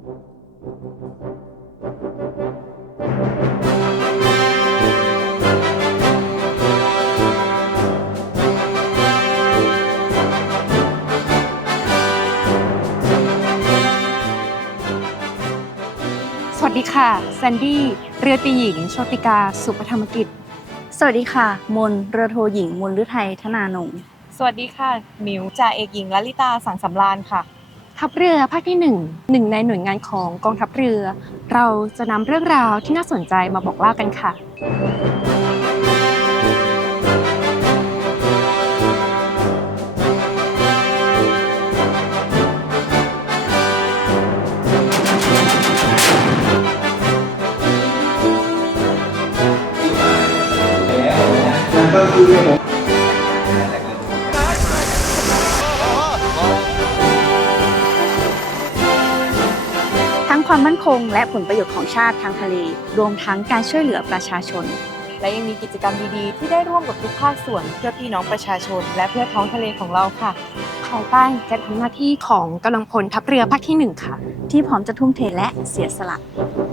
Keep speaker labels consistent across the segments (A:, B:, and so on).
A: สวัสดีค่ะ แซนดี้ เรือตีหญิง โชติกา สุปธรรมกิจ
B: สวัสดีค่ะ มน เรือโทหญิง มนฤทัยธนานงค์
C: สวัสดีค่ะ มิวจ่าเอกหญิงลลิตาสังสำราญค่ะ
A: ทัพเรือภาคที่หนึ่งหนึ่งในหน่วยงานของกองทัพเรือ เราจะนำเรื่องราวที่น่าสนใจมาบอกเล่ากันค่ะ
B: ทั้งความมั่นคง และผลประโยชน์ของชาติทางทะเล รวมทั้งการช่วยเหลือประชาชน
C: และยังมีกิจกรรมดีๆ ที่ได้ร่วมกับทุกภาคส่วนเพื่อพี่น้องประชาชน และเพื่อท้องทะเลของเราค่ะ
A: ภายใต้การทำหน้าที่ของกำลังพลทัพเรือภาคที่หนึ่งค่ะ
B: ที่พร้อมจะทุ่มเทและเสียสละ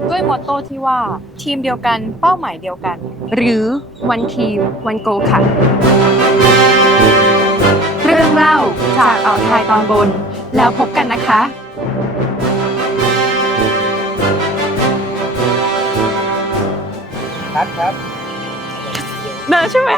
C: ด้วยมอตโต้ที่ว่าทีมเดียวกันเป้าหมายเดียวกัน
A: หรือวันทีมวันโกค่ะ เรื่องเล่าจากอ่าวไทยตอนบน แล้วพบกันนะคะ
D: คัดครับ
A: เดินใช่ไหม